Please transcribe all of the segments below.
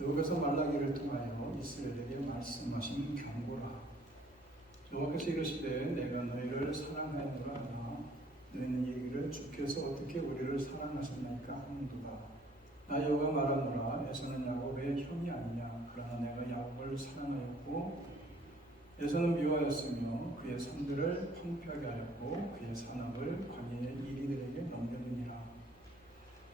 여호와께서 말라기를 통하여 이스라엘에게 말씀하신 경고라. 여호와께서 이르시되 내가 너희를 사랑하노라 하나 너희는 이르기를 주께서 어떻게 우리를 사랑하셨나이까 하는도다. 나 여호와 말하노라. 에서는 야곱의 형이 아니냐. 그러나 내가 야곱을 사랑하였고 에서는 미워하였으며 그의 성들을 황폐하게 하였고 그의 산업을 광야의 이리들에게 넘겼느니라.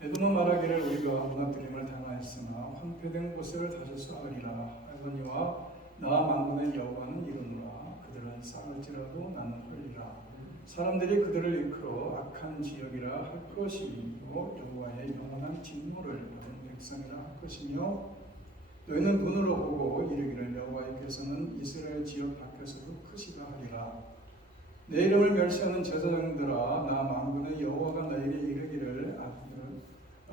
에돔은 말하기를 우리가 무너뜨림을 당하였으나 황폐된 곳을 다시 쌓으리라 하거니와 나 만군의 여호와는 이르노라. 그들은 쌓을지라도 나는 헐리라. 사람들이 그들을 이끌어 악한 지역이라 할 것이요 여호와의 영원한 진노를 받은 백성이라 할 것이며 너희는 눈으로 보고 이르기를 여호와께서는 이스라엘 지역 밖에서도 크시다 하리라. 내 이름을 멸시하는 제사장들아 나 만군의 여호와가 너에게 이르기를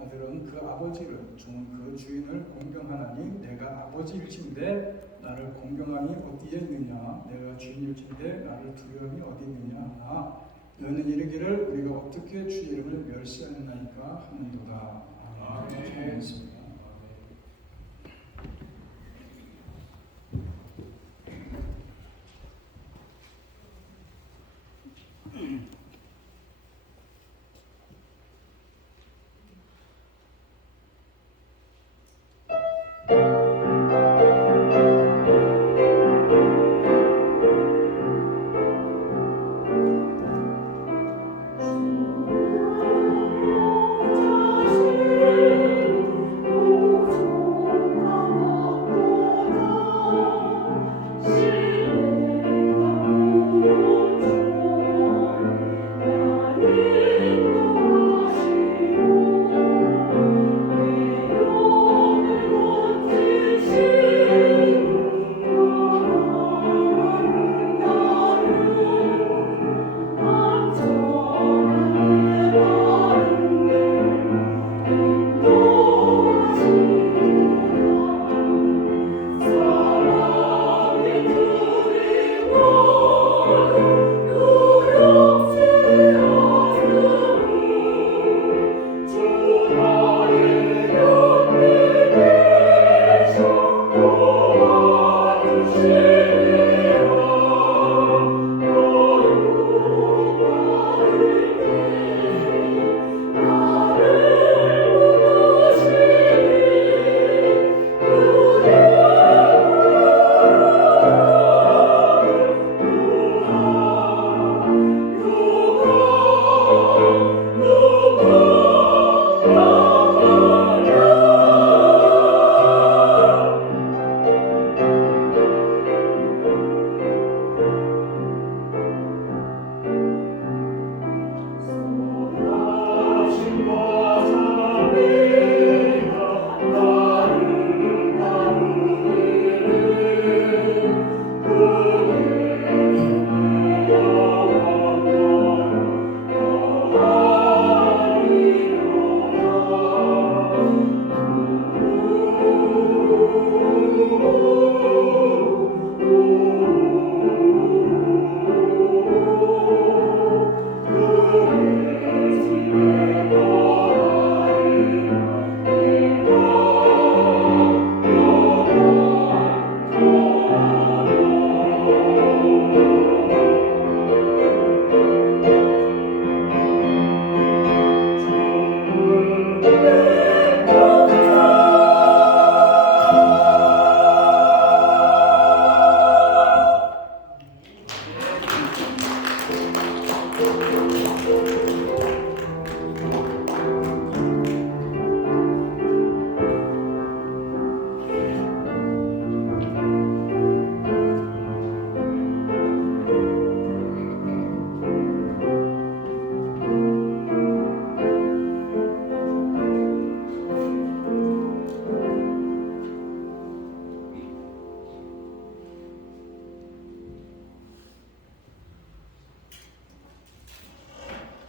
아들은 그 아버지를 종은 그 주인을 공경하나니 내가 아버지일진데 나를 공경함이 어디에 있느냐. 내가 주인일진데 나를 두려움이 어디 있느냐 하나 너희는 이르기를 우리가 어떻게 주의 이름을 멸시하였나이까 하는도다. 아멘.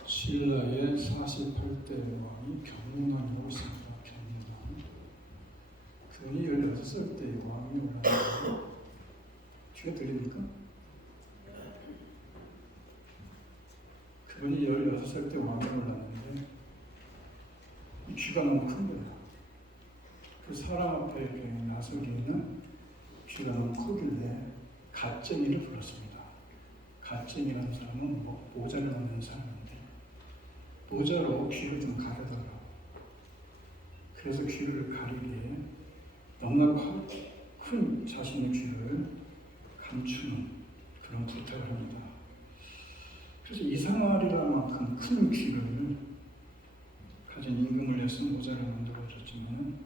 신라의 48대 왕이 경문왕이라고 있습니다. 경문왕. 그분이 16살 때 왕이 올랐는데 귀가 들립니까? 그분이 16살 때 왕이 올랐는데 이 귀가 너무 큰 거예요. 그 사람 앞에 이렇게 나서기에는 귀가 너무 크길래 갓쟁이를 불렀습니다. 갓쟁이라는 사람은 모자를 넣는 사람인데 모자로 귀를 좀 가르더라고요. 그래서 귀를 가리기에 너무나 큰 자신의 귀를 감추는 그런 부탁을 합니다. 그래서 이상하리라 만큼 큰 귀를 가진 임금을 내서 모자를 만들어줬지만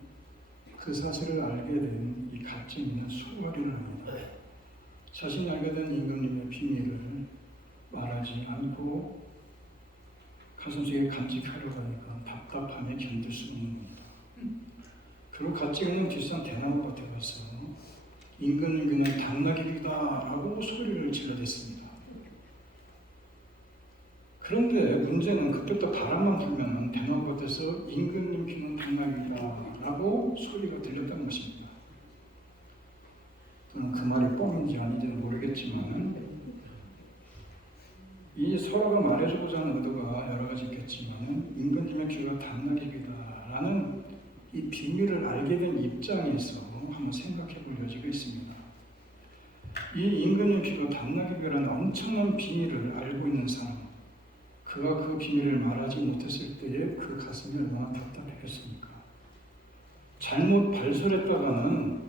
그 사실을 알게 된 이 갓쟁이는 수월이를 합니다. 자신이 알게 된 임금님의 비밀을 말하지 않고 가슴속에 간직하려고 하니까 답답함에 견딜 수 없는 겁니다. 그리고 갓쟁이는 뒷산 대나무 밭에 가서 임금님 귀는 당나귀 귀다라고 소리를 질러댔습니다. 그런데 문제는 그때부터 바람만 불면 대나무 밭에서 임금님 귀는 당나귀다라고 소리가 들렸다는 것입니다. 저는 그 말이 뻥인지 아닌지는 모르겠지만 이 서로가 말해주고자 하는 의도가 여러 가지 있겠지만 임금님의 귀가 당나귀 귀다라는 이 비밀을 알게 된 입장에서 한번 생각해 볼 여지가 있습니다. 이 임금님 귀가 당나귀 귀라는 엄청난 비밀을 알고 있는 사람, 그가 그 비밀을 말하지 못했을 때에 그 가슴이 얼마나 답답했겠습니까? 잘못 발설했다가는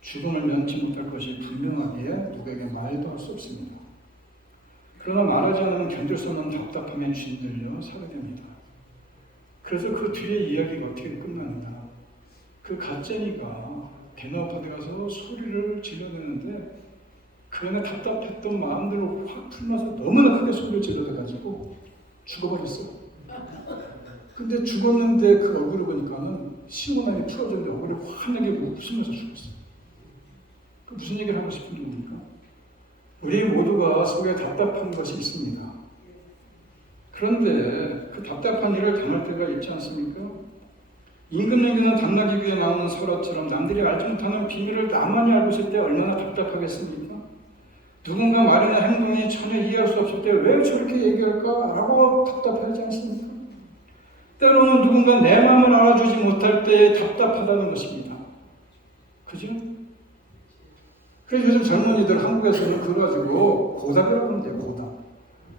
죽음을 면치 못할 것이 분명하기에 누구에게 말도 할 수 없습니다. 그러나 말하지 않으면 견딜 수 없는 답답함에 쥐들려 살아야 됩니다. 그래서 그 뒤에 이야기가 어떻게 끝납니다. 그 갓쟁이가 대나무밭에 가서 소리를 질러대는데 그 안에 답답했던 마음들을 확 풀면서 너무나 크게 소리를 질러대가지고 죽어버렸어. 근데 죽었는데 그 얼굴을 보니까는 심원함이 풀어졌는데 얼굴이 환하게 웃으면서 죽었어. 그 무슨 얘기를 하고 싶은 겁니까? 우리 모두가 속에 답답한 것이 있습니다. 그런데 그 답답한 일을 당할 때가 있지 않습니까? 임금님께는 당나귀 귀에 나오는 설화처럼 남들이 알지 못하는 비밀을 나만이 알고 있을 때 얼마나 답답하겠습니까? 누군가 말이나 행동이 전혀 이해할 수 없을 때 왜 저렇게 얘기할까? 라고 답답하지 않습니까? 때로는 누군가 내 마음을 알아주지 못할 때 답답하다는 것입니다. 그죠? 그래서 요즘 젊은이들 한국에서는 그거 가지고 고답이라고 하는데요, 고답.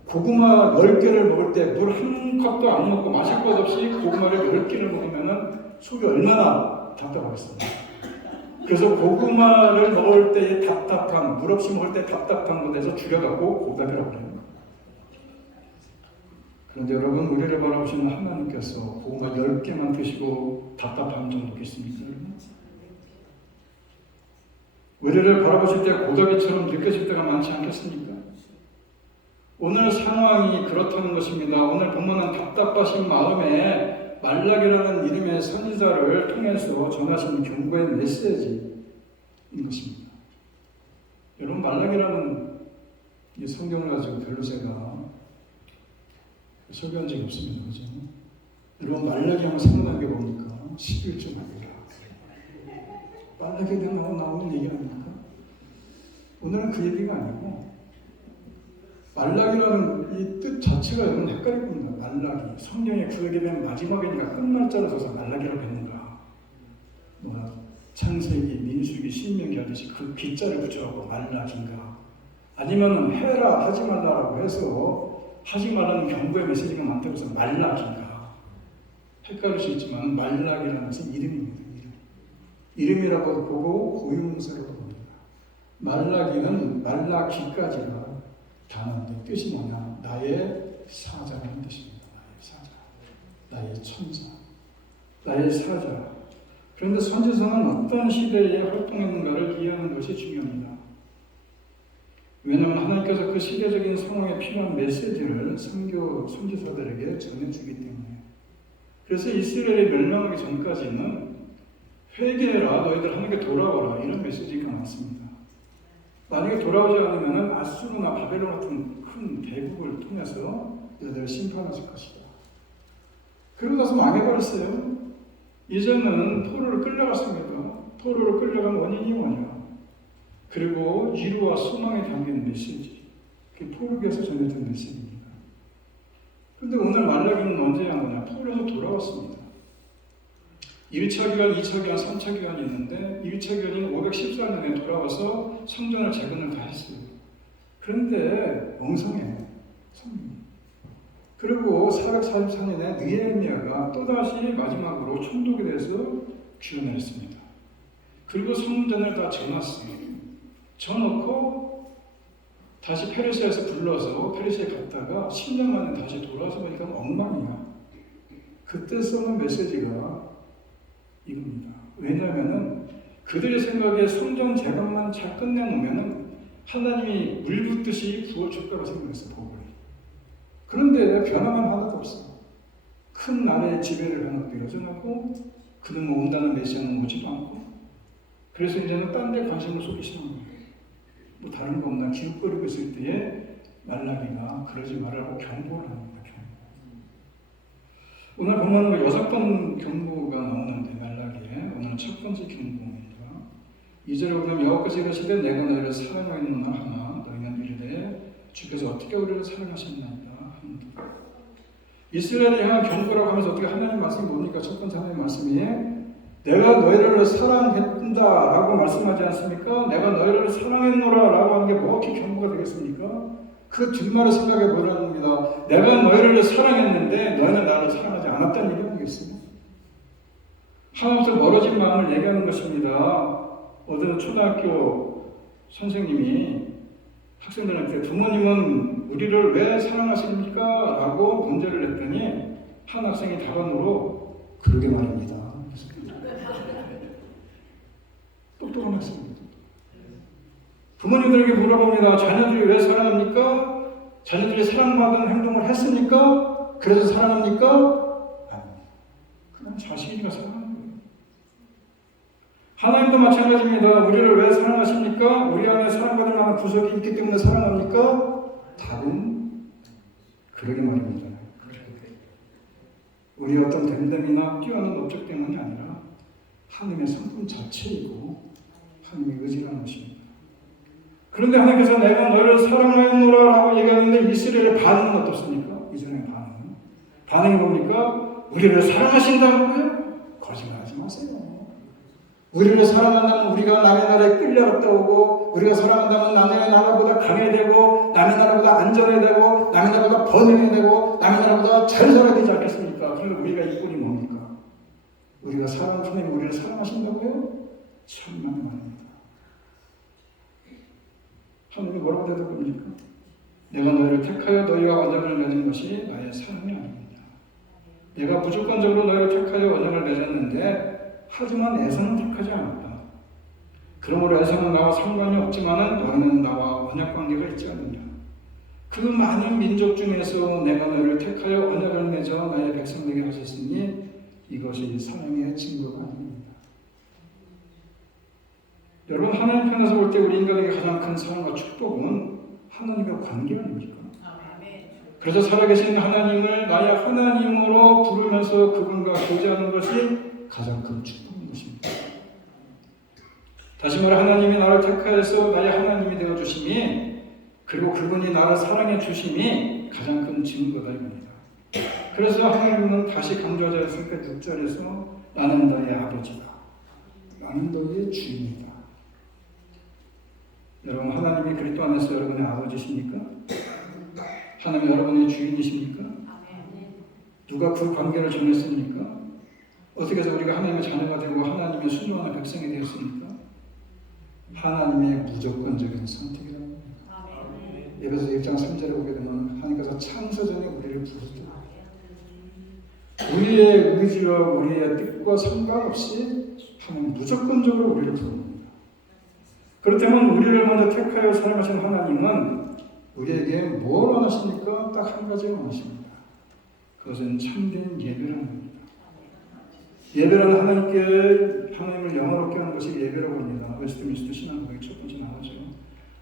고구마 10개를 먹을 때 물 한 컵도 안 먹고 마실 것 없이 고구마를 10개를 먹으면 속이 얼마나 답답하겠습니까? 그래서 고구마를 먹을 때의 답답함, 물 없이 먹을 때 답답한 것에서 줄여갖고 고답이라고 해요. 그런데 여러분, 우리를 바라보시는 하나님께서 고구마 10개만 드시고 답답함 좀 느끼십니까? 우리를 바라보실 때 고다기처럼 느껴질 때가 많지 않겠습니까? 오늘 상황이 그렇다는 것입니다. 오늘 본문은 답답하신 마음에 말락이라는 이름의 선지자를 통해서 전하신 경고의 메시지인 것입니다. 여러분, 말락이라는 이 성경을 가지고 별로 제가 설교한 적이 없습니다. 그죠? 여러분, 말락이 하면 생각나는 게 뭡니까? 11조 말이라. 말락에 대한 나오는 얘기 아닙니까? 오늘은 그 얘기가 아니고 말락이라는 이 뜻 자체가 여러분 헷갈릴 겁니다. 말락이 성경의 구약에 대한 마지막이니까 끝날 자를 써서 말락이라고 했는가? 창세기, 민수기, 신명기 하듯이 그 기자를 붙여갖고 말락인가? 아니면 해라 하지 말라라고 해서 하지 말라는 경고의 메시지가 많다고 해서 말락인가? 헷갈릴 수 있지만 말락이라는 것은 이름입니다. 이름이라고 보고 고유명사라고 봅니다. 말라기는 말라기까지가 단어인데 뜻이 뭐냐? 나의 사자라는 뜻입니다. 나의 사자, 나의 천사, 나의 사자. 그런데 선지서는 어떤 시대에 활동했는가를 이해하는 것이 중요합니다. 왜냐하면 하나님께서 그 시대적인 상황에 필요한 메시지를 선지서들에게 전해주기 때문에. 그래서 이스라엘이 멸망하기 전까지는 회개해라, 너희들 하나님께 돌아와라, 이런 메시지가 많습니다. 만약에 돌아오지 않으면 아수르나 바벨론 같은 큰 대국을 통해서 너희들을 심판하실 것이다. 그러고 나서 망해버렸어요. 이제는 포로를 끌려갔습니다. 포로를 끌려간 원인이 뭐냐? 그리고 위로와 소망에 담긴 메시지. 그게 포로기에서 전해진 메시지입니다. 그런데 오늘 말라기는 언제 한 거냐? 포로에서 돌아왔습니다. 1차 기원, 2차 기원, 3차 기원이 있는데 1차 기원이 514년에 돌아와서 성전을 재건을 다 했어요. 그런데 엉성해요. 성경이. 그리고 444년에 느헤미야가 또다시 마지막으로 총독이 돼서 귀환을 했습니다. 그리고 성전을 다 재놨어요. 져놓고 다시 페르시아에서 불러서 페르시아에 갔다가 10년 만에 다시 돌아와서 보니까 엉망이야. 그때 써놓은 메시지가 이겁니다. 왜냐하면 그들의 생각에 성전 재건만 잘 끝내놓으면 하나님이 물 붓듯이 부어줄 거라고 생각했어, 복을. 그런데 변화만 하나도 없어. 큰 나라의 지배를 하나도 이루어져놓고 그는 뭐 온다는 메시아는 오지도 않고 그래서 이제는 딴 데 관심을 쏟기 시작한 거예요. 뭐 다른 거 없나 기웃거리고 있을 때에 말라기가 그러지 말라고 경고를 합니다. 오늘 보면 6번 경고가 나오는데 말라기에 오늘은 첫 번째 경고입니다. 2절에 보면 여호와께서 이르시되 내가 너희를 사랑하였노라 하나 너희는 이르되 주께서 어떻게 우리를 사랑하셨나이다 합니다. 이스라엘을 향한 경고라고 하면서 어떻게 하나님 말씀이 뭡니까? 첫 번째 하나님 말씀이 내가 너희를 사랑했다라고 말씀하지 않습니까? 내가 너희를 사랑했노라 라고 하는 게 뭐게 경고가 되겠습니까? 그 뒷말을 생각해 보라는 겁니다. 내가 너희를 사랑했는데 너희는 나를 사랑하지 않았다는 얘기 아니겠습니까? 하나님부터 멀어진 마음을 얘기하는 것입니다. 어느 초등학교 선생님이 학생들한테 부모님은 우리를 왜 사랑하십니까? 라고 문제를 냈더니 한 학생이 답안으로 그러게 말입니다. 똑똑한 학생입니다. 부모님들에게 물어봅니다. 자녀들이 왜 사랑합니까? 자녀들이 사랑받은 행동을 했으니까? 그래서 사랑합니까? 아닙니다. 그냥 자식이니까 사랑하는 거예요. 하나님도 마찬가지입니다. 우리를 왜 사랑하십니까? 우리 안에 사랑받을 만한 구석이 있기 때문에 사랑합니까? 답은 그러게 말입니다. 우리 어떤 됨됨이나 뛰어난 업적 때문이 아니라 하나님의 성품 자체이고 하나님의 의지라는 것입니다. 그런데 하나님께서 내가 너를 사랑하였노라 라고 얘기하는데 이스라엘의 반응은 어떻습니까? 이스라엘의 반응은? 반응이 뭡니까? 우리를 사랑하신다고요? 거짓말하지 마세요. 우리를 사랑한다면 우리가 남의 나라에 끌려갔다 오고 우리가 사랑한다면 남의 나라보다 강해되고 남의 나라보다 안전해되고 남의 나라보다 번영해되고 남의 나라보다 잘 살아야 되지 않겠습니까? 그런데 우리가 이 꼴이 뭡니까? 우리가 하나님 우리를 사랑하신다고요? 천만의 말입니다. 하나님이 뭐라고 대답할 겁니까? 내가 너희를 택하여 너희와 언약을 맺은 것이 나의 사랑이 아닙니다. 내가 무조건적으로 너희를 택하여 언약을 맺었는데 하지만 에서는 택하지 않았다. 그러므로 에서는 나와 상관이 없지만 너희는 나와 언약 관계가 있지 않느냐. 그 많은 민족 중에서 내가 너희를 택하여 언약을 맺어 나의 백성 되게 하셨으니 이것이 사랑의 증거가 아닙니다. 여러분 하나님 편에서 볼 때 우리 인간에게 가장 큰 사랑과 축복은 하나님의 관계 아닙니까? 그래서 살아계신 하나님을 나의 하나님으로 부르면서 그분과 교제하는 것이 가장 큰 축복인 것입니다. 다시 말해 하나님이 나를 택하여서 나의 하나님이 되어주심이 그리고 그분이 나를 사랑해 주심이 가장 큰 증거다 이겁니다. 그래서 하나님은 다시 강조하지 않습니까? 6절에서 나는 너의 아버지다. 나는 너의 주인이다. 여러분 하나님이 그리스도 안에서 여러분의 아버지십니까? 하나님 여러분의 주인이십니까? 누가 그 관계를 정했습니까? 어떻게 해서 우리가 하나님의 자녀가 되고 하나님의 순종하는 백성이 되었습니까? 하나님의 무조건적인 선택이라고 합니다. 에베소 1장 3절에 보게 되면 하나님께서 창세전에 우리를 부르셨다. 우리의 의지와 우리의 뜻과 상관없이 하나님 무조건적으로 우리를 부릅니다. 그렇다면 우리를 먼저 택하여 사랑하신 하나님은 우리에게 뭘 원하십니까? 딱 한 가지를 원하십니다. 그것은 참된 예배라는 겁니다. 예배라는 하나님을 영화롭게 하는 것이 예배라고 합니다. 웨스트민스터 신앙고의 첫 번째 나오죠.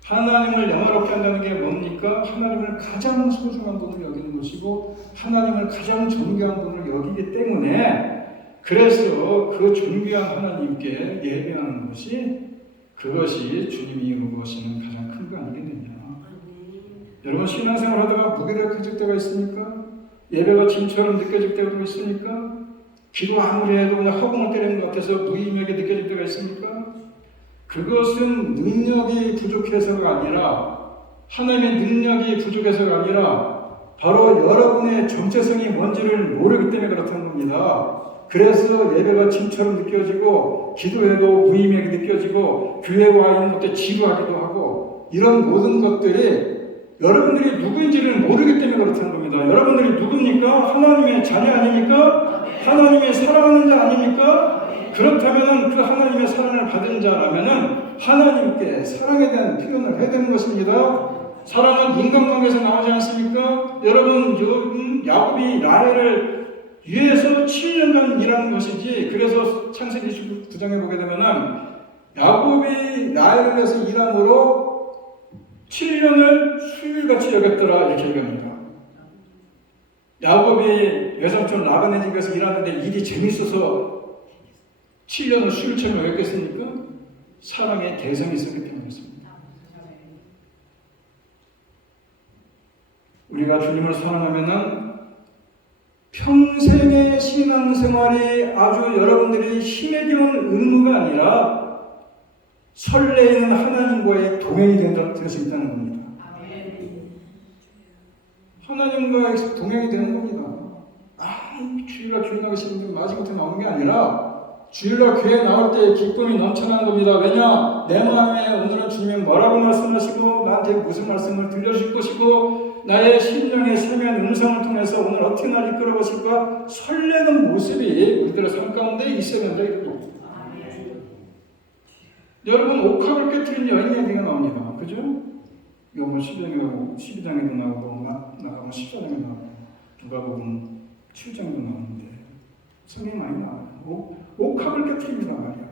하나님을 영화롭게 한다는 게 뭡니까? 하나님을 가장 소중한 분을 여기는 것이고 하나님을 가장 존귀한 분을 여기기 때문에 그래서 그 존귀한 하나님께 예배하는 것이 그것이 주님이 이루시는 가장 큰 거 아니겠느냐. 여러분 신앙생활 하다가 무기력해질 때가 있습니까? 예배가 짐처럼 느껴질 때가 있습니까? 기도 아무리 해도 그냥 허공을 때리는 것 같아서 무의미하게 느껴질 때가 있습니까? 그것은 능력이 부족해서가 아니라 하나님의 능력이 부족해서가 아니라 바로 여러분의 정체성이 뭔지를 모르기 때문에 그렇다는 겁니다. 그래서 예배가 짐처럼 느껴지고 기도해도 무의미하게 느껴지고 교회 와 있는 것도 지루하기도 하고 이런 모든 것들이 여러분들이 누구인지를 모르기 때문에 그렇다는 겁니다. 여러분들이 누굽니까? 하나님의 자녀 아닙니까? 하나님의 사랑하는 자 아닙니까? 그렇다면 그 하나님의 사랑을 받은 자라면 하나님께 사랑에 대한 표현을 해야 되는 것입니다. 사랑은 인간관계에서 나오지 않습니까? 여러분, 야곱이 라헬을 위해서 7년간 일하는 것이지. 그래서 창세기 9장에 보게 되면은 야곱이 라헬을 위해서 일함으로 7년을 수일같이 여겼더라 이렇게 얘기합니다. 야곱이 외삼촌 라반의 집에서 일하는데 일이 재밌어서 7년을 수일처럼 여겼겠습니까? 사랑의 대상이 있었기 때문이었습니다. 우리가 주님을 사랑하면은 평생의 신앙생활이 아주 여러분들이 힘에 기운 의무가 아니라 설레이는 하나님과의 동행이 될 수 있다는 겁니다. 하나님과의 동행이 되는 겁니다. 주일날 교회 나가기 싫은데 마지못해 나오는 게 아니라 주일날 교회 나올 때 기쁨이 넘쳐나는 겁니다. 왜냐? 내 마음에 오늘은 주님이 뭐라고 말씀하시고 나한테 무슨 말씀을 들려주실 것이고 나의 심령의 세미한 음성을 통해서 오늘 어떻게 날 이끌어 보실까 설레는 모습이 우리들의 삶 가운데 있어야 된다. 여러분 옥합을 깨트린 여인 얘기가 나옵니다. 그죠? 이거 뭐 12장에도 나오고 나가면 14장에도 나오고 누가복음 7장도 나오는데 성경이 많이 나와요. 옥합을 깨트립니다 말이야.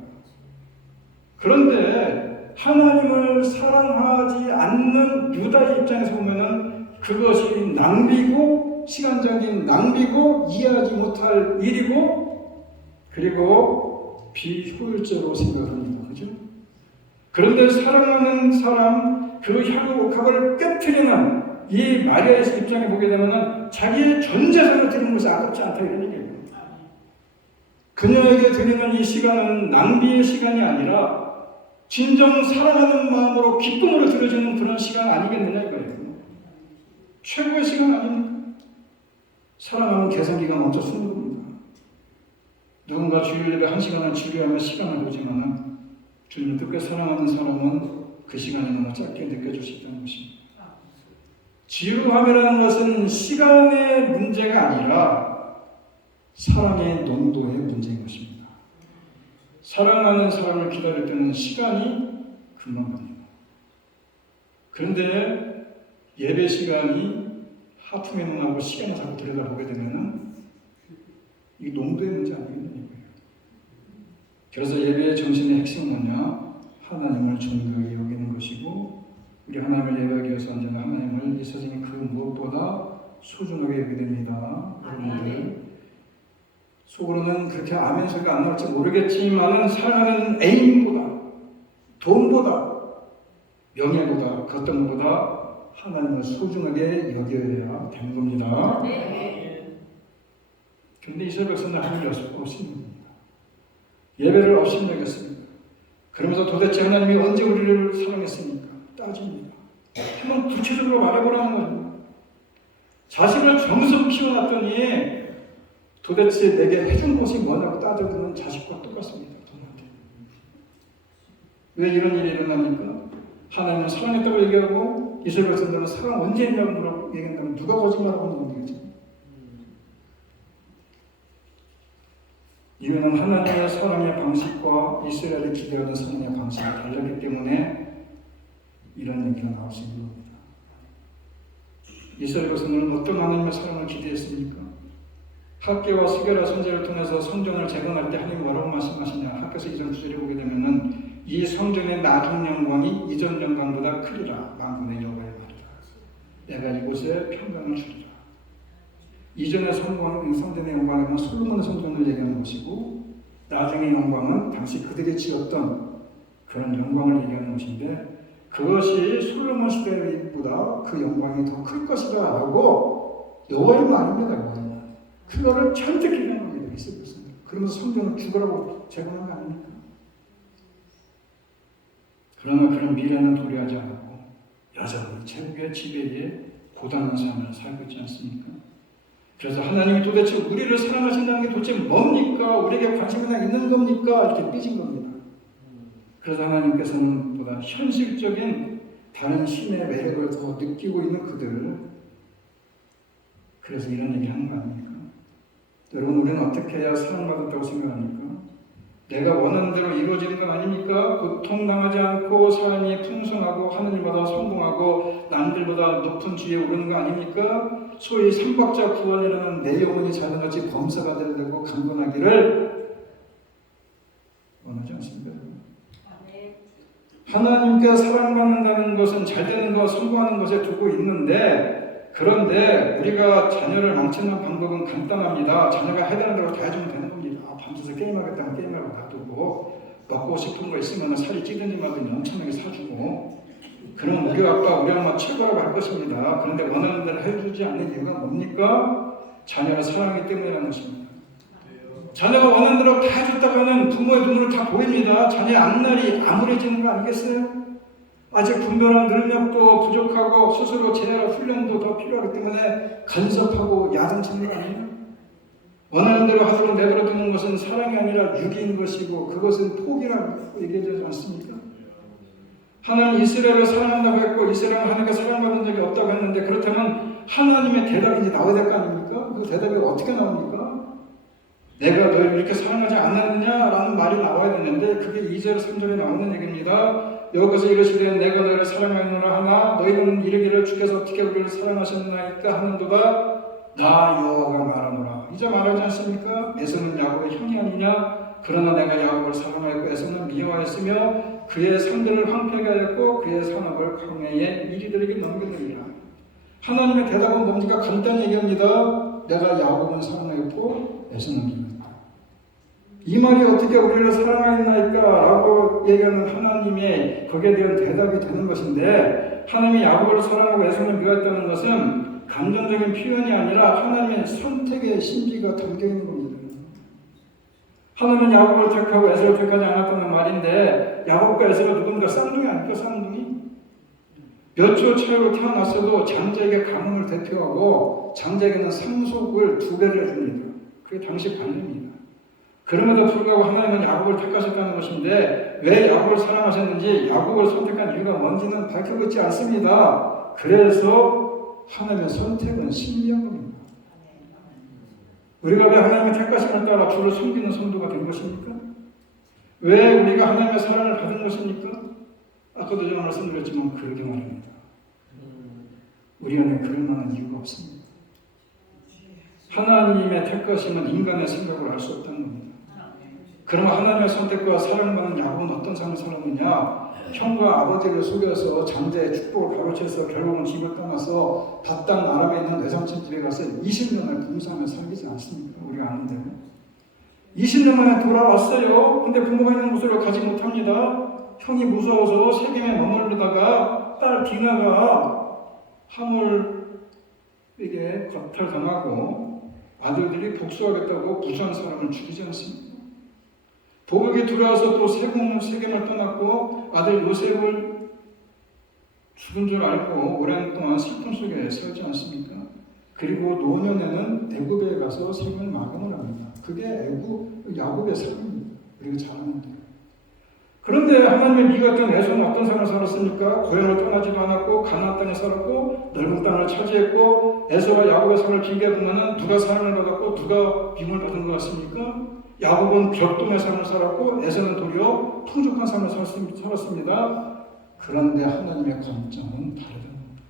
그런데 하나님을 사랑하지 않는 유다의 입장에서 보면은 그것이 낭비고 시간적인 낭비고 이해하지 못할 일이고 그리고 비효율적으로 생각합니다. 그죠? 그런데 사랑하는 사람 그 혈육 옥합을 깨트리는 이 마리아의 입장에 보게 되면은 자기의 전 재산을 드리는 것이 아깝지 않다 이런 얘기예요. 그녀에게 드리는 이 시간은 낭비의 시간이 아니라 진정 사랑하는 마음으로 기쁨으로 드려지는 그런 시간 아니겠느냐 이거예요. 최고의 시간 아닙니까? 사랑하는 계산기가 멈춰 서는 겁니다. 누군가 주일 예배 1시간을 지루하며 시간을 보지만은 주님을 뜻껏 사랑하는 사람은 그 시간이 너무 짧게 느껴질 수 있다는 것입니다. 지루함이라는 것은 시간의 문제가 아니라 사랑의 농도의 문제인 것입니다. 사랑하는 사람을 기다릴 때는 시간이 금방 갑니다. 그런데 예배 시간이 하품에 능하고 시간을 자꾸 들여다보게 되면은 이 농도의 문제 아니겠느냐 이거예요. 그래서 예배의 정신의 핵심은 뭐냐? 하나님을 존귀하게 여기는 것이고 우리 하나님을 예배하기 위해서 언제나 하나님을 이 세상에 그 무엇보다 소중하게 여기게 됩니다. 여러분들 속으로는 그렇게 아멘 소리가 안 나올지 모르겠지만은 살아가는 애인보다 돈보다 명예보다 그 어떤 것보다 하나님을 소중하게 여겨야 되는 겁니다. 그런데 이스라엘 백성은 하나님을 없습니다. 예배를 없이 여겼습니다. 그러면서 도대체 하나님이 언제 우리를 사랑했습니까? 따집니다. 한번 구체적으로 말해보라는 겁니다. 자식을 정성 키워놨더니 도대체 내게 해준 것이 뭐냐고 따져드는 자식과 똑같습니다. 왜 이런 일이 일어납니까? 하나님은 사랑했다고 얘기하고 이스라엘 백성들은 사랑 언제 했냐고 물어보고 얘기한다면 누가 거짓말하고 있는 겁니까? 이유는 하나님의 사랑의 방식과 이스라엘이 기대하는 사랑의 방식이 달랐기 때문에 이런 얘기가 나올 수 있는 겁니다. 이스라엘 백성들은 어떤 하나님의 사랑을 기대했습니까? 학개와 스게라 선지자를 통해서 성전을 재건할 때 하나님 뭐라고 말씀하시냐? 학개서 2장 9절에 보게 되면은 이 성전의 나중 영광이 이전 영광보다 크리라. 만군의 여호와의 말이다. 내가 이곳에 평강을 주리라. 이전의 성전의 영광은 솔로몬의 성전을 얘기하는 것이고 나중의 영광은 당시 그들이 지었던 그런 영광을 얘기하는 것인데 그것이 솔로몬 시대보다 그 영광이 더 클 것이다 하고 여호와의 말입니다. 그거를 잔뜩 기대하는 겁니다. 이스라엘 백성들. 그러면서 성전을 죽으라고 제공한 거 아닙니까? 그러나 그런 미래는 도래하지 않았고 여전히 제국의 지배에 고단한 삶을 살고 있지 않습니까? 그래서 하나님이 도대체 우리를 사랑하신다는 게 도대체 뭡니까? 우리에게 관심이 있는 겁니까? 이렇게 삐진 겁니다. 그래서 하나님께서는 보다 현실적인 다른 신의 매력을 더 느끼고 있는 그들, 그래서 이런 얘기를 하는 거 아닙니까? 여러분, 우리는 어떻게 해야 사랑받았다고 생각합니까? 내가 원하는 대로 이루어지는 건 아닙니까? 고통당하지 않고 삶이 풍성하고 하느님보다 성공하고 남들보다 높은 지위에 오르는 거 아닙니까? 소위 삼박자 구원이라는 내 영혼이 자녀같이 범사가 되고 강건하기를 원하지 않습니다. 하나님께 사랑받는다는 것은 잘 되는 것, 성공하는 것에 두고 있는데, 그런데 우리가 자녀를 망치는 방법은 간단합니다. 자녀가 해야 되는 대로 다 해주면 되는 겁니다. 밤새서 게임하겠다면 게임하고 놔두고, 먹고 싶은 거 있으면 살이 찌든지 말든지 엄청나게 사주고, 그럼 우리 아빠, 우리 엄마 최고라고 할 것입니다. 그런데 원하는 대로 해주지 않는 이유가 뭡니까? 자녀가 사랑하기 때문이라는 것입니다. 자녀가 원하는 대로 다 해줬다가는 부모의 눈으로 다 보입니다. 자녀의 앞날이 암울해지는 거 아니겠어요? 아직 분별한 능력도 부족하고 스스로 제어할 훈련도 더 필요하기 때문에 간섭하고 야단치는 거 아니에요? 원하는 대로 하도록 내버려 두는 것은 사랑이 아니라 유기인 것이고 그것은 포기라고 얘기하지 않습니까? 하나님 이스라엘을 사랑한다고 했고 이스라엘은 하나님께 사랑받은 적이 없다고 했는데, 그렇다면 하나님의 대답이 이제 나와야 될 거 아닙니까? 그 대답이 어떻게 나옵니까? 내가 너희를 이렇게 사랑하지 않았느냐라는 말이 나와야 되는데 그게 2절 3절에 나오는 얘기입니다. 여기서 이르시되 내가 너희를 사랑하노라 하나 너희는 이르기를 주께서 어떻게 우리를 사랑하셨나이까 하는도다 나 여호와가 말하노라. 이제 말하지 않습니까? 에서는 야곱의 형이 아니냐? 그러나 내가 야곱을 사랑하였고 에서는 미워하였으며 그의 상대를 황폐하게 하였고 그의 산업을 광야의 이리들에게 넘겨드리라. 하나님의 대답은 뭡니까? 간단히 얘기합니다. 내가 야곱은 사랑하였고 에서는 미워하였다. 이 말이 어떻게 우리를 사랑하였나이까? 라고 얘기하는 하나님의 거기에 대한 대답이 되는 것인데, 하나님이 야곱을 사랑하고 에서는 미워했다는 것은 감정적인 표현이 아니라 하나님의 선택의 심지가 담겨 있는 겁니다. 하나님은 야곱을 택하고 에서를 택하지 않았다는 말인데, 야곱과 에서가 누군가 쌍둥이 아닐까? 쌍둥이? 몇 초 차이로 태어났어도 장자에게 가문을 대표하고 장자에게는 상속을 2배를 해줍니다. 그게 당시 관례입니다. 그럼에도 불구하고 하나님은 야곱을 택하셨다는 것인데, 왜 야곱을 사랑하셨는지 야곱을 선택한 이유가 뭔지는 밝히고 있지 않습니다. 그래서 하나님의 선택은 신비한 겁니다. 우리가 왜 하나님의 택하심을 따라 주를 섬기는 성도가 된 것입니까? 왜 우리가 하나님의 사랑을 받은 것입니까? 아까도 제가 말씀드렸지만 그러게 말입니다. 우리 안에 그럴 만한 이유가 없습니다. 하나님의 택하심은 인간의 생각으로 알 수 없다는 겁니다. 그러면 하나님의 선택과 사랑받는 야곱은 어떤 삶을 살았느냐? 형과 아버지를 속여서 장자의 축복을 가로채서 결국은 집을 떠나서 바단 아람에 있는 외삼촌 집에 가서 20년을 봉사하며 살기지 않습니까? 우리가 아는 대로 20년 만에 돌아왔어요. 근데 부모가 있는 곳으로 가지 못합니다. 형이 무서워서 세겜에 머무르다가 딸 디나가 하물에게 거탈당하고 아들들이 복수하겠다고 부수한 사람을 죽이지 않습니까? 보복이 들어와서 또 세겜을 떠났고 아들 요셉을 죽은 줄 알고 오랜 동안 슬픔 속에 살지 않습니까? 그리고 노년에는 애굽에 가서 생을 마감을 합니다. 그게 야곱의 삶입니다. 우리가 잘 아는데. 그런데 하나님의 미같은 에서는 어떤 삶을 살았습니까? 고향을 떠나지도 않았고 가나안 땅에 살았고 넓은 땅을 차지했고, 에서와 야곱의 삶을 비교해보면 누가 사랑을 받았고 누가 미움을 받은 것 같습니까? 야곱은 벽동의 삶을 살았고 에서는 도리어 풍족한 삶을 살았습니다. 그런데 하나님의 관점은 다르다는 겁니다.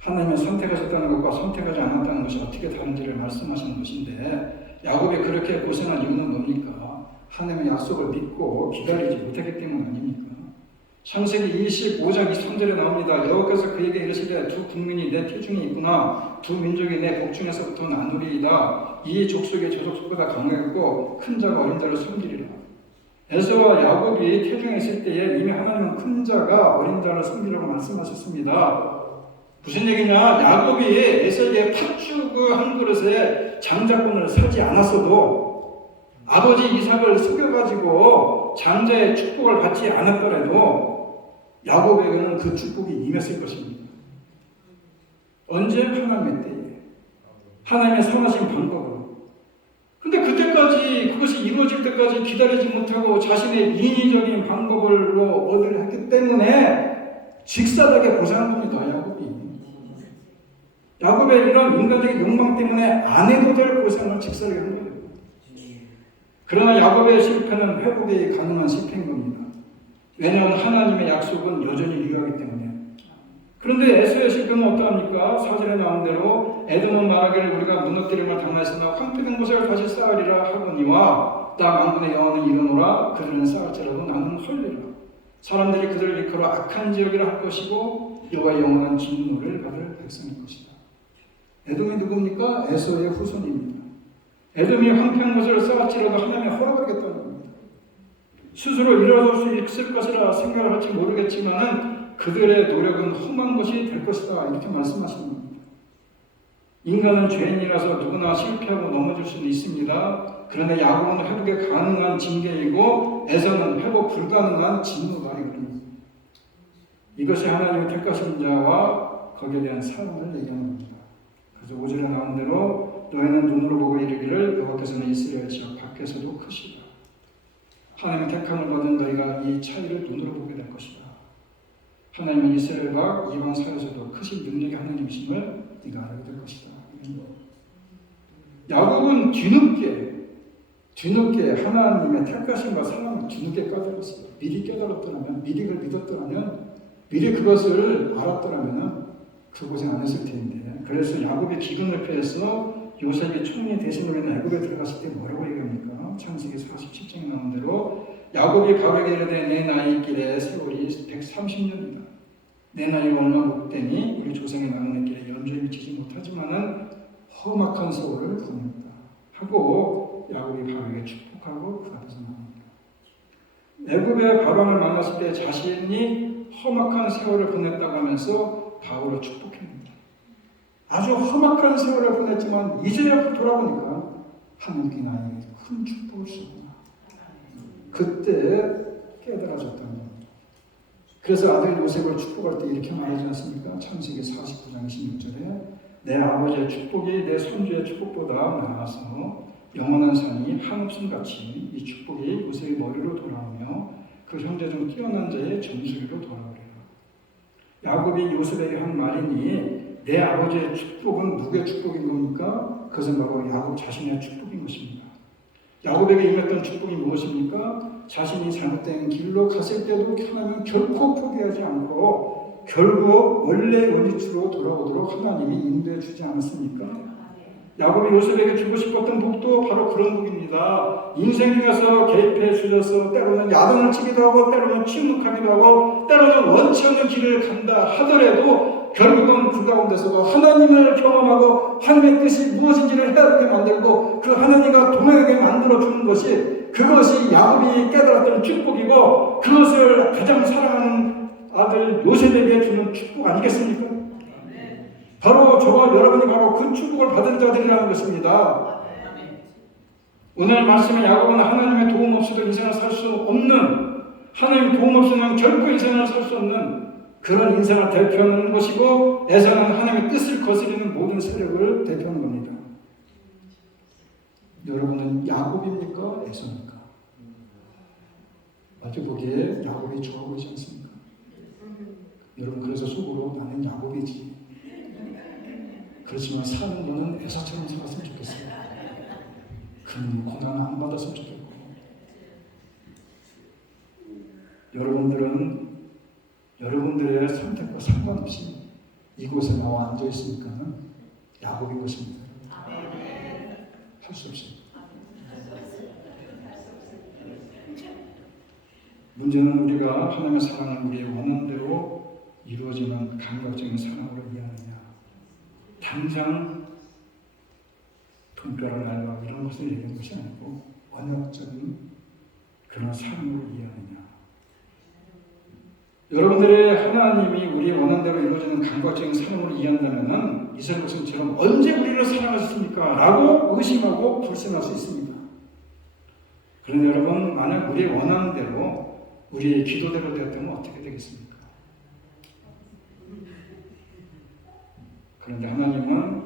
하나님의 선택하셨다는 것과 선택하지 않았다는 것이 어떻게 다른지를 말씀하시는 것인데, 야곱이 그렇게 고생한 이유는 뭡니까? 하나님의 약속을 믿고 기다리지 못했기 때문 아닙니까? 창세기 25장 23절에 나옵니다. 여호와께서 그에게 이르시되 두 국민이 내 태중에 있구나. 두 민족이 내 복중에서부터 나누리이다. 이 족속이 저 족속보다 강하겠고 큰 자가 어린 자를 섬기리라. 에서와 야곱이 태중에 있을 때에 이미 하나님은 큰 자가 어린 자를 섬기라고 말씀하셨습니다. 무슨 얘기냐? 야곱이 에서에게 팥죽 한 그릇에 장자권을 사지 않았어도 아버지 이삭을 속여가지고 장자의 축복을 받지 않았더라도 야곱에게는 그 축복이 임했을 것입니다. 언제? 하나님의 때에. 하나님의 선하신 방법으로. 근데 그때까지 그것이 이루어질 때까지 기다리지 못하고 자신의 인위적인 방법으로 얻으려 했기 때문에 직사하게 고생한 겁니다. 야곱의 이런 인간적인 욕망 때문에 안 해도 될 고생을 직사하게 한 거예요. 그러나 야곱의 실패는 회복이 가능한 실패인 겁니다. 왜냐하면 하나님의 약속은 여전히 유효하기 때문에. 그런데 에서의 실패는 어떠합니까? 4절에 나온 대로 에돔은 말하기를 우리가 무너뜨림을 당하였으나 황폐된 곳을 다시 쌓으리라 하거니와 땅 만군의 여호와는 이르노라 그들은 쌓을지라도 나는 헐리라. 사람들이 그들을 일컬어 악한 지역이라 할 것이고 여호와의 영원한 진노를 받을 백성일 것이다. 에돔이 누굽니까? 에서의 후손입니다. 에돔이 황폐한 곳을 쌓을지라도 하나님이 허락하겠다는 겁니다. 스스로 일어설 수 있을 것이라 생각을 할지 모르겠지만은 그들의 노력은 험한 것이 될 것이다. 이렇게 말씀하시는 겁니다. 인간은 죄인이라서 누구나 실패하고 넘어질 수는 있습니다. 그런데 야곱은 회복에 가능한 징계이고 에서는 회복 불가능한 진노다. 이것이 하나님의 택하신 자와 거기에 대한 사랑을 얘기하는 겁니다. 그래서 5절에 나온 대로 너희는 눈으로 보고 이르기를 여호와께서는 이스라엘 지역 밖에서도 크시다. 하나님의 택함을 받은 너희가 이 차이를 눈으로 보게 될 것이다. 하나님은 이스라엘과 이방 사회에서도 크신 능력의 하나님이심을 네가 알게 될 것이다. 야곱은 뒤늦게 하나님의 택하심과 사랑을 뒤늦게 깨달았어요. 미리 깨달았더라면, 미리 그걸 믿었더라면, 미리 그것을 알았더라면 그 고생 안 했을 텐데. 그래서 야곱이 기근을 피해서 요셉이 총리 대신으로 애굽에 들어갔을 때 뭐라고 얘기합니까? 창세기 47장에 나온 대로 야곱이 바로에게 이르되 내 나이 길에 세월이 130년이다. 내 나이가 얼마 못 되니 우리 조상의 나그네 길에 연주에 미치지 못하지만은 험악한 세월을 보냈다 하고 야곱이 바로에게 축복하고 그 앞에서 나옵니다. 애굽의 바로를 만났을 때 자신이 험악한 세월을 보냈다고 하면서 바로를 축복합니다. 아주 험악한 세월을 보냈지만 이제야 돌아보니까 하나님께 나에게 큰 축복을 줬구나. 그때 깨달아졌다는 겁니다. 그래서 아들 요셉을 축복할 때 이렇게 말하지 않습니까? 창세기 49장 26절에 내 아버지의 축복이 내 손주의 축복보다 나아서 영원한 산이 한없음같이 이 축복이 요셉의 머리로 돌아오며 그 형제 중 뛰어난 자의 전수리로 돌아오리라. 야곱이 요셉에게 한 말이니 내 아버지의 축복은 누구의 축복인 겁니까? 그것은 바로 야곱 자신의 축복인 것입니다. 야곱에게 임했던 축복이 무엇입니까? 자신이 잘못된 길로 갔을 때도 하나님은 결코 포기하지 않고 결국 원래 원리치로 돌아오도록 하나님이 인도해 주지 않았습니까? 야곱이 요셉에게 주고 싶었던 복도 바로 그런 복입니다. 인생 중에서 개입해 주셔서 때로는 야단을 치기도 하고 때로는 침묵하기도 하고 때로는 원치 없는 길을 간다 하더라도 결국은 그 가운데서도 하나님을 경험하고 하나님의 뜻이 무엇인지를 헤아리게 만들고 그 하나님과 동행하게 만들어주는 것이 그것이 야곱이 깨달았던 축복이고 그것을 가장 사랑하는 아들 요셉에게 주는 축복 아니겠습니까? 바로 저와 여러분이 바로 그 축복을 받은 자들이라는 것입니다. 오늘 말씀에 야곱은 하나님의 도움 없이도 인생을 살 수 없는 하나님 도움 없이는 결코 인생을 살 수 없는 그런 인생을 대표하는 것이고 에서는 하나님의 뜻을 거스르는 모든 세력을 대표하는 겁니다. 여러분은 야곱입니까? 에서입니까? 마치 보기에 야곱이 좋아 보이지 않습니까? 여러분 그래서 속으로 나는 야곱이지. 그렇지만 사는 거는 에서처럼 살았으면 좋겠어요. 큰 고난 안 받았으면 좋겠고. 여러분들의 선택과 상관없이 이곳에 나와 앉아 있으니까는 야곱인 것입니다. 할 수 없습니다. 문제는 우리가 하나님의 사랑을 우리의 원하는 대로 이루어지는 감각적인 사랑으로 이해하느냐, 당장 돈벼락 날과 이런 것을 얘기하는 것이 아니고 원학적인 그런 삶으로 이해하느냐. 여러분들의 하나님이 우리의 원하는 대로 이루어지는 감각적인 삶으로 이해한다면 이스라엘 백성처럼 언제 우리를 사랑하셨습니까? 라고 의심하고 불신할 수 있습니다. 그런데 여러분, 만약 우리의 원하는 대로 우리의 기도대로 되었다면 어떻게 되겠습니까? 그런데 하나님은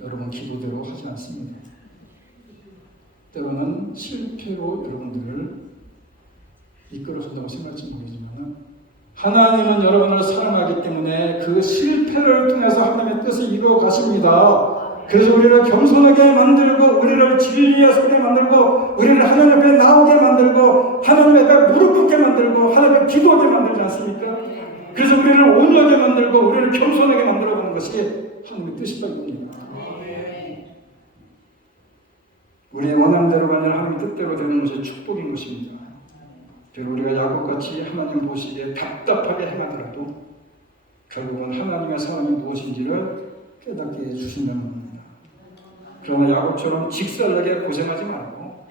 여러분 기도대로 하지 않습니다. 때로는 실패로 여러분들을 이끌어준다고 생각할지 모르지만 하나님은 여러분을 사랑하기 때문에 그 실패를 통해서 하나님의 뜻을 이루어 가십니다. 그래서 우리를 겸손하게 만들고 우리를 진리에 서게 만들고 우리를 하나님 앞에 나오게 만들고 하나님 앞에 무릎 꿇게 만들고 하나님 앞에 기도하게 만들지 않습니까? 그래서 우리를 온유하게 만들고 우리를 겸손하게 만들어가는 것이 하나님의 뜻이다 이겁니다. 우리의 원함대로가 아니라 하나님의 뜻대로 되는 것이 축복인 것입니다. 그리고 우리가 야곱같이 하나님 보시기에 답답하게 행하더라도 결국은 하나님의 사랑이 무엇인지를 깨닫게 해주신다는 겁니다. 그러나 야곱처럼 직설하게 고생하지 말고,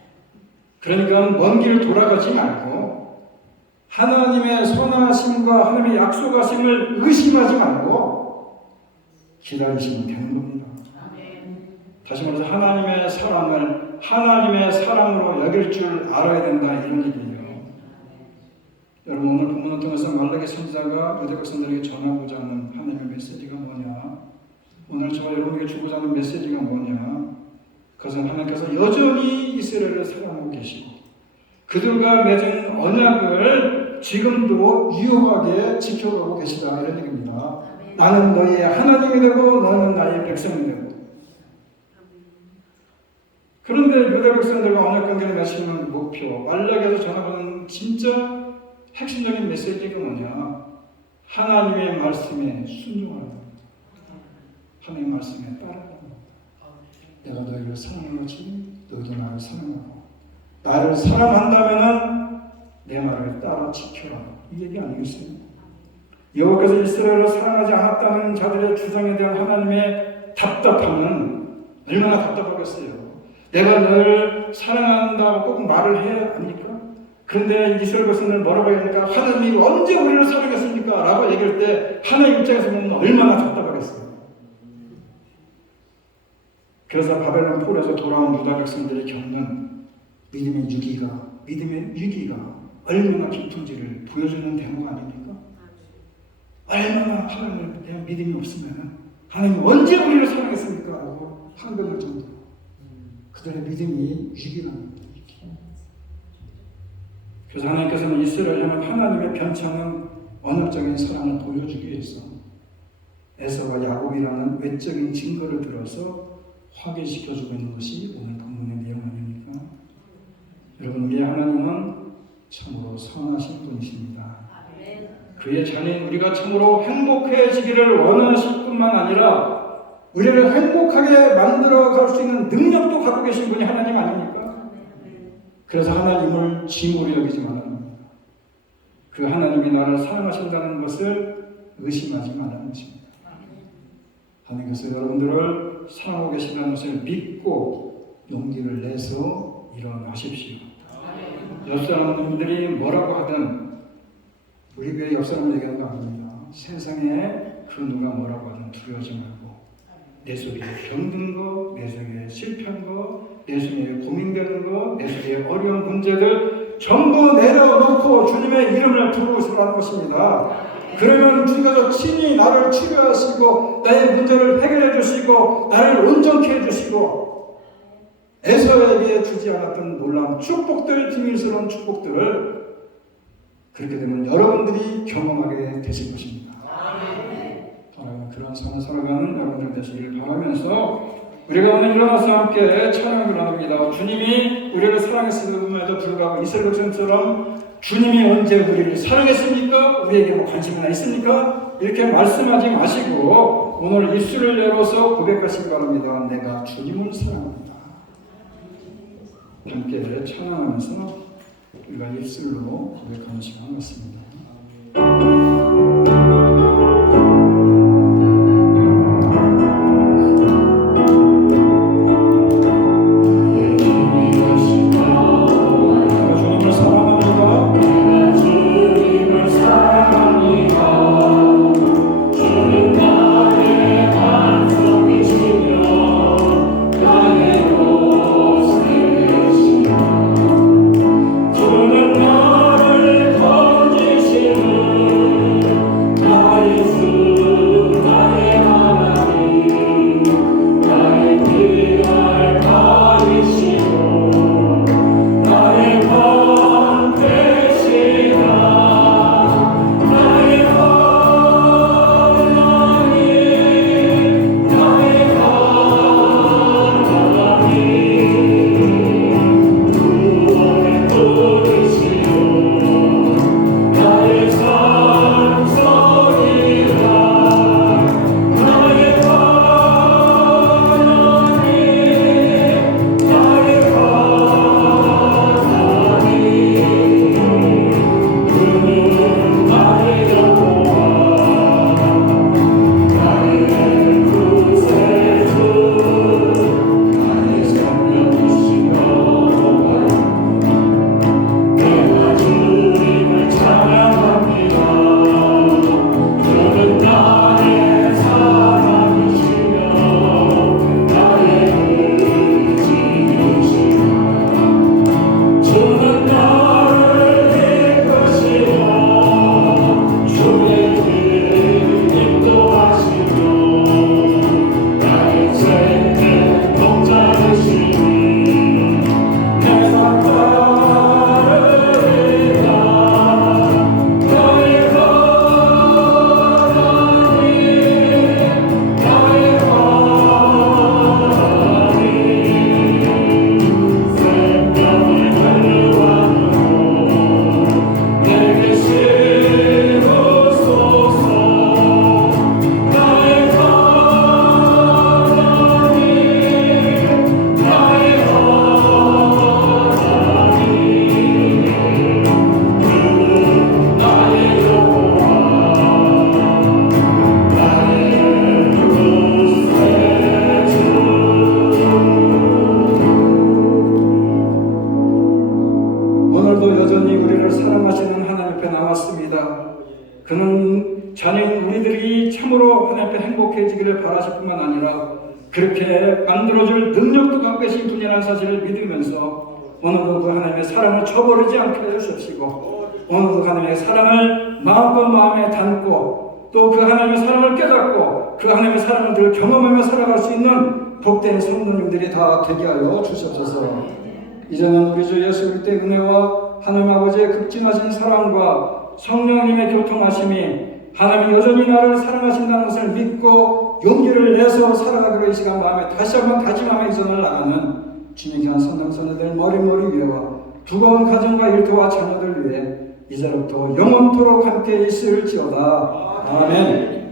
그러니까 먼 길 돌아가지 말고 하나님의 선하심과 하나님의 약속하심을 의심하지 말고 기다리시면 되는 겁니다. 다시 말해서 하나님의 사랑을 하나님의 사랑으로 여길 줄 알아야 된다, 이런 얘기예요. 여러분, 오늘 본문을 통해서 말라기 선지자가 유대 백성들에게 전하고자 하는 하나님의 메시지가 뭐냐? 오늘 저와 여러분에게 주고자 하는 메시지가 뭐냐? 그것은 하나님께서 여전히 이스라엘을 사랑하고 계시고 그들과 맺은 언약을 지금도 유효하게 지켜가고 계시다, 이런 얘기입니다. 나는 너희의 하나님이 되고 너는 나의 백성이 되고. 그런데 유대 백성들과 언약 관계를 맺는 목표, 말라기에서 전하고는 진짜 핵심적인 메시지가 뭐냐? 하나님의 말씀에 순종하는 겁니다. 하나님의 말씀에 따라가는 겁니다. 내가 너희를 사랑하지 너희도 나를 사랑하고 나를 사랑한다면 내 말을 따라 지켜라, 이 얘기 아니겠어요? 여호와께서 이스라엘을 사랑하지 않았다는 자들의 주장에 대한 하나님의 답답함은 얼마나 답답하겠어요. 내가 너를 사랑한다고 꼭 말을 해야 합니까? 그런데 이스라엘 백성들 뭐라고 해야 될까? 하나님이 언제 우리를 사랑했습니까? 라고 얘기할 때 하나님 입장에서 보면 얼마나 답답하겠어요. 그래서 바벨론 포로에서 돌아온 유다 백성들이 겪는 믿음의 위기가 얼마나 깊은지를 보여주는 대목 아닙니까? 얼마나 하나님에 대한 믿음이 없으면 하나님이 언제 우리를 사랑했습니까? 라고 한금을 정도로 그들의 믿음이 위기랍니다. 그래서 하나님께서는 이스라엘 향한 하나님의 변찮은 언어적인 사랑을 보여주기 위해서 에서와 야곱이라는 외적인 증거를 들어서 확인시켜주고 있는 것이 오늘 본문의 내용 아닙니까? 여러분, 우리의 하나님은 참으로 선하신 분이십니다. 그의 자녀인 우리가 참으로 행복해지기를 원하실 뿐만 아니라 우리를 행복하게 만들어갈 수 있는 능력도 갖고 계신 분이 하나님 아닙니까? 그래서 하나님을 짐으로 여기지 말라는 겁니다. 그 하나님이 나를 사랑하신다는 것을 의심하지 말라는 것입니다. 하나님께서 여러분들을 사랑하고 계신다는 것을 믿고 용기를 내서 일어나십시오. 옆 사람들이 뭐라고 하든 우리 교회 옆 사람을 얘기하는 거 아닙니다. 세상에 그 누가 뭐라고 하든 두려워하지 말고 내 속에 병든 거, 내 속에 실패한 거, 내 속에 고민되는 거, 내 속에 어려운 문제들 전부 내려놓고 주님의 이름을 부르시라는 것입니다. 그러면 주님께서 친히 나를 치료하시고 나의 문제를 해결해 주시고 나를 온전케 해주시고 에서에게 주지 않았던 놀라운 축복들, 비밀스러운 축복들을 그렇게 되면 여러분들이 경험하게 되실 것입니다. 하나님은 그런 삶을 살아가는 여러분들 되시기를 바라면서 우리가 오늘 일어나서 함께 찬양을 나눕니다. 주님이 우리를 사랑했음에도 불구하고 이스라엘 백성처럼 주님이 언제 우리를 사랑했습니까? 우리에게 뭐 관심이나 있습니까? 이렇게 말씀하지 마시고 오늘 입술을 열어서 고백하시기 바랍니다. 내가 주님을 사랑합니다. 함께 찬양하면서 우리가 입술로 고백하는 시간 같습니다. 주님 나의 오늘도 여전히 우리를 사랑하시는 하나님 앞에 나왔습니다. 그는 자녀인 우리들이 참으로 하나님 앞에 행복해지기를 바라실 뿐만 아니라 그렇게 만들어줄 능력도 갖고 계신 분이라는 사실을 믿으면서 오늘도 그 하나님의 사랑을 저버리지 않게 해주십시고, 오늘도 하나님의 사랑을 마음과 마음에 담고 또 그 하나님의 사랑을 깨닫고 그 하나님의 사랑을 늘 경험하며 살아갈 수 있는 복된 성도님들이 다 되게 하여 주시옵소서. 이제는 우리 주 예수 그리스도의 은혜와 하나님 아버지의 극진하신 사랑과 성령님의 교통하심이 하나님이 여전히 나를 사랑하신다는 것을 믿고 용기를 내서 살아가기로 이 시간 마음에 다시 한번 다짐하며 이전을 나가는 주님께 한 선남선녀들 머리머리 위에와 두꺼운 가정과 일터와 자녀들 위해 이제부터 영원토록 함께 있을지어다. 아멘.